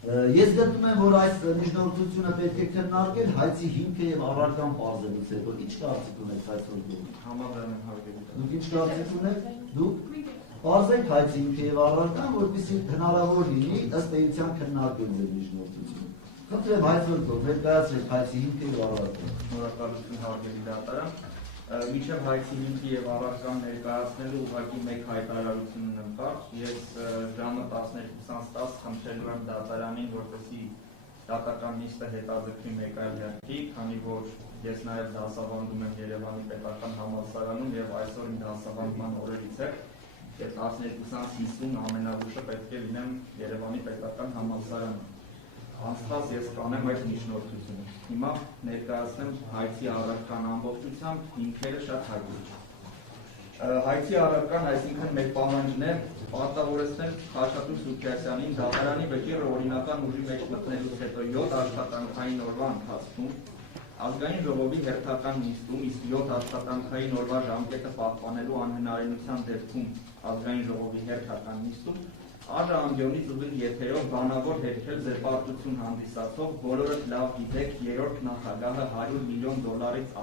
Ես գտնում եմ, որ այս միջնորդությունը պետք է քննարկել հայցի հիմքը եւ առարկան բարձելուց հետո ինչ կարծիք ունեք այս օրգոնում։ Համաձայն եմ հարգելի։ Դուք ինչ կարծիք ունեք։ Դուք բարձեք հայցի հիմքը եւ առարկան, որպեսզի հնարավոր լինի ըստ էության քննարկել ձեր միջնորդությունը։ Խնդրեմ այս օրգոն ներկայացրեք հայցի հիմքը եւ առարկան։ Շնորհակալություն հարգելի դատարան։ Միջև հայցի հիմքի եւ առարկան ներկայացնելու ուղղակի մեկ հայտարարություն ունեմ կարճ։ Ես ժամը 12:10 խնդրելու եմ դատարանին, որպեսզի դատական նիստը հետաձգվի մեկ այլ հերթի, քանի որ ես նաեւ դասավանդում եմ Երևանի պետական համալսարանում եւ այսօր իմ դասավանդման օրերից է, եւ 12:50 ամենավուշը պետք է լինեմ Երևանի պետական համալսարանում։ Անցած ես կանեմ այդ միջնորդությունը։ Հիմա ներկայացնեմ հայցի առարկան ամբողջությամբ, հիմքերը շատ հագուր։ Հայցի առարկան, այսինքն մեր պահանջն է պարտավորեցնել Խաչատուր Սուքիասյանին դատարանի վճիռը օրինական ուժի մեջ մտնելուց հետո 7 աշխատանքային օրվա ընթացքում ազգային ժողովի հերթական նիստում, իսկ 7 աշխատանքային օրվա ժամկետը պահպանելու անհնարինության դեպքում ազգային ժողովի հերթական նիստում Աժ-ամբիոնից ուղիղ եթերով բանավոր հերքել զրպարտություն հանդիսացող բոլորդ լավ գիտեք երրորդ նախագահը $100 միլիոն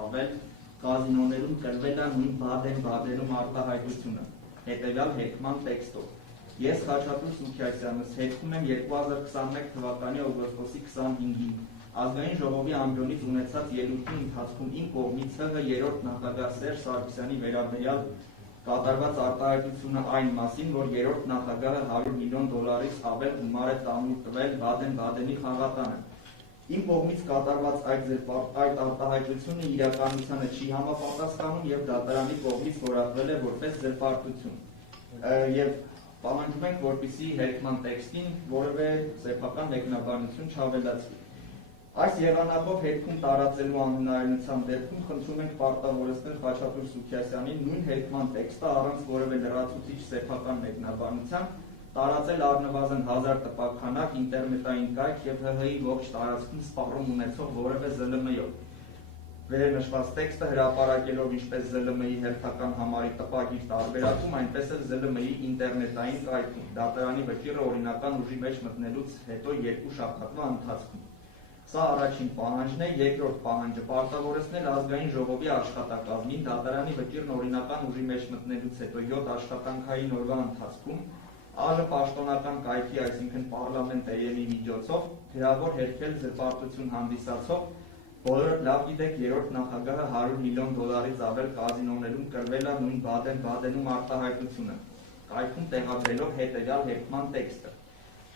ավել կազինոներում կրվել է նույն Բադեն-Բադենում արտահայտությունը, հետևյալ հերքման տեքստով։ Ես Խաչատուր Սուքիասյանս հերքում եմ 2021 թվականի օգոստոսի 25-ին ազգային ժողովի ամբիոնից ունեցած ելույթի ընթացքում իմ կողմից ՀՀ երրորդ նախագահ Սերժ Սարգսյանի վերաբերյալ կատարված արտահայտությունը այն մասին, որ երրորդ նախագահը $100 միլիոն ավել գումար է տանուլ տվել Բադեն-Բադենի խաղատանը։ Իմ կողմից կատարված այդ արտահայտությունը իրականությանը չի համապատասխանում եւ դատարանի կողմից որակվել է որպես զրպարտություն։ Եվ պահանջում ենք, որպեսզի հերքման տեքստին որևէ սեփական մեկնաբանություն չավելացվի։ Այս եղանակով հերքում տարածելու անհնարինության դեպքում խնդրում ենք պարտավորեցնել Խաչատուր Սուքիասյանին նույն հերքման տեքստը առանց որևէ լրացուցիչ սեփական մեկնաբանության տարածել առնվազն 1000 տպաքանակ ինտերնետային կայք եւ ՀՀ-ի ողջ տարածքում սպառում ունեցող որևէ ԶԼՄ-ով։ Վերնշված տեքստը հրապարակելով ինչպես ԶԼՄ-ի հերթական համարի տպագիր տարբերակում, այնպես էլ ԶԼՄ-ի ինտերնետային կայքում, դատարանի վճիռը օրինական ուժի մեջ մտնելուց հետո 2 շաբաթվա ընթացքում։ Սա առաջին պահանջն է, երկրորդ պահանջը պարտավորեցնել ազգային ժողովի աշխատակազմին դատարանի վճիռն օրինական ուժի մեջ մտնելուց հետո 7 աշխատանքային օրվա ընթացքում ԱԺ պաշտոնական կայքի, այսինքն պարլամենտ ԵՄ-ի միջոցով գրավոր հերքել զրպարտություն հանդիսացող բոլորդ լավ գիտեք երրորդ նախագահը $100 միլիոն ավել կազինոներում կրվել է նույն Բադեն-Բադենում արտահայտությունը, կայքում տեղադրելով հետևյալ հերքման տեքստը։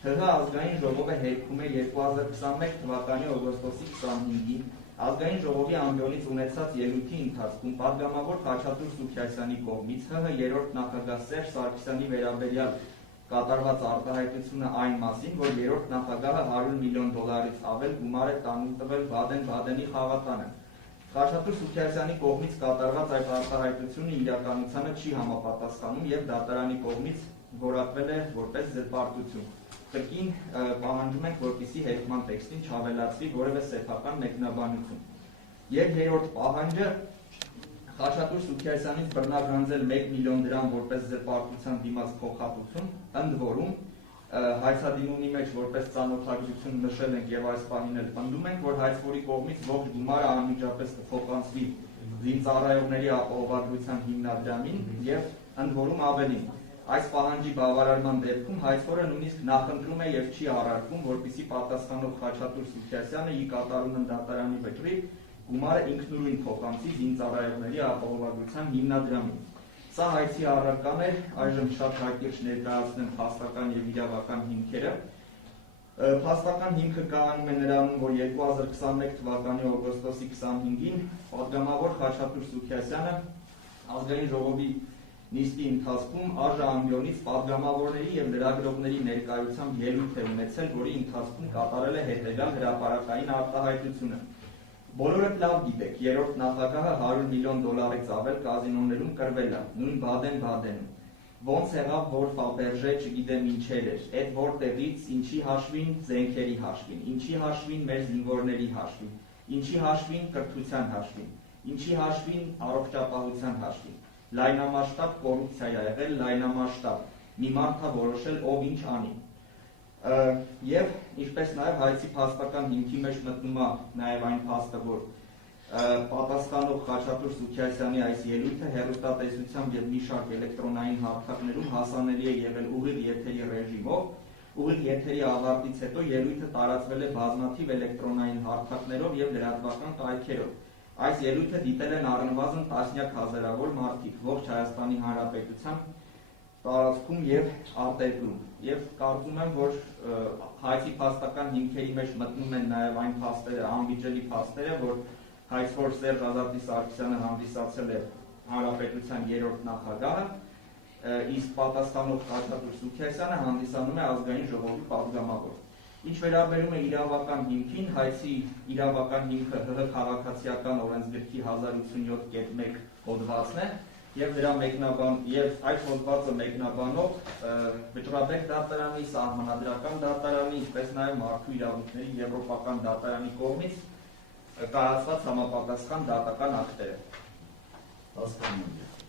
ՀՀ ազգային ժողովը հերքում է 2021 թվականի օգոստոսի 25-ին ազգային ժողովի ամբիոնից ունեցած ելույթի ընթացքում պատգամավոր Խաչատուր Սուքիասյանի կողմից ՀՀ երրորդ նախագահ Սերժ Սարգսյանի վերաբերյալ կատարված արտահայտությունը այն մասին, որ երրորդ նախագահը $100 միլիոն ավել գումար է տանուլ տվել Բադեն-Բադենի խաղատանը։ Խաչատուր Սուքիասյանի կողմից կատարված այդ արտահայտությունը իրականությանը չի համապատասխանում եւ դատարանի կողմից որակվել է որպես զրպարտություն։ Կրկին պահանջում ենք, որպեսզի հերքման տեքստին չավելացվի որևէ սեփական մեկնաբանություն։ Եվ երրորդ պահանջը Խաչատուր Սուքիասյանից բռնագանձել $1 միլիոն որպես զրպարտության դիմաց փոխհատուցում, ընդ որում հայցադիմումի մեջ որպես ծանոթագրություն նշել ենք եւ այս պահին էլ պնդում ենք, որ հայցվորի կողմից ողջ գումարը անմիջապես կփոխանցվի զինծառայողների ապահովագրության հիմնադրամին եւ ընդ որում ավելին։ Այս պահանջի բավարարման դեպքում հայցվորը նույնիսկ նախընտրում է եւ չի առարկում, որպեսզի պատասխանող Խաչատուր Սուքիասյանը ի կատարումն դատարանի վճռի գումարը ինքնուրույն փոխանցի զինծառայողների ապահովագրության հիմնադրամին։ Սա հայցի առարկան է, այժմ շատ հակիրճ ներկայացնեմ փաստական եւ իրավական հիմքերը։ Փաստական հիմքը կայանում է նրանում, որ 2021 թվականի օգոստոսի 25-ին պատգամավոր Խաչատուր Սուքիասյանը ազգային ժողովի նիստի ընթացքում ԱԺ-ամբիոնից պատգամավորների եւ լրագրողների ներկայությամբ ելույթ է ունեցել, որի ընթացքում կատարել է հետևյալ հրապարակային արտահայտությունը։ Բոլորդ լավ գիտեք, երրորդ նախագահը $100 միլիոն ավել կազինոներում կրվել է, նույն Բադեն-Բադենում։ Ոնց եղավ, որ Ֆաբերժե չգիտեմ ինչեր էր, այդ որտեղից, ինչի հաշվին, զենքերի հաշվին, ինչի հաշվին, մեր զինվորների հաշվին, ինչի հաշվին, կրթության հաշվին, ինչի հաշվին, առողջապահության հաշվին։ Լայնամասշտաբ կոռուպցիա ա եղել, լայնամասշտաբ մի մարդ է որոշել ով ինչ անի։ Եվ ինչպես նաև հայցի փաստական հիմքի մեջ մտնում է նաև այն փաստը, որ պատասխանող Խաչատուր Սուքիասյանի այս ելույթը հեռուստատեսությամբ եւ մի շարք էլեկտրոնային հարթակներում հասանելի է եղել ուղիղ եթերի ռեժիմով։ Ուղիղ եթերի ավարտից հետո ելույթը տարածվել է բազմաթիվ էլեկտրոնային հարթակներով եւ լրատվական կայքերով։ Այս ելույթը դիտել են առնվազն տասնյակ հազարավոր մարդիկ ողջ Հայաստանի Հանրապետության տարածքում եւ արտերկրում։ Եվ կարծում եմ, որ հայցի փաստական հիմքերի մեջ մտնում են նաեւ այն փաստերը, անվիճելի փաստերը, որ հայցվոր Սերժ Ազատի Սարգսյանը հանդիսացել է Հանրապետության 3-րդ նախագահը, իսկ պատասխանող Խաչատուր Սուքիասյանը հանդիսանում է ազգային ժողովի պատգամավոր։ Ինչ վերաբերում է իրավական հիմքին, հայցի իրավական հիմքը ՀՀ քաղաքացիական օրենսգրքի 1087.1 հոդվածն է, եւ դրա մեկնաբան եւ այդ հոդվածը մեկնաբանող Վճռաբեկ դատարանի, Սահմանադրական դատարանի, ինչպես նաեւ Մարդու իրավունքների Եվրոպական դատարանի կողմից կայացված համապատասխան դատական ակտերը։ Հասկանում եմ։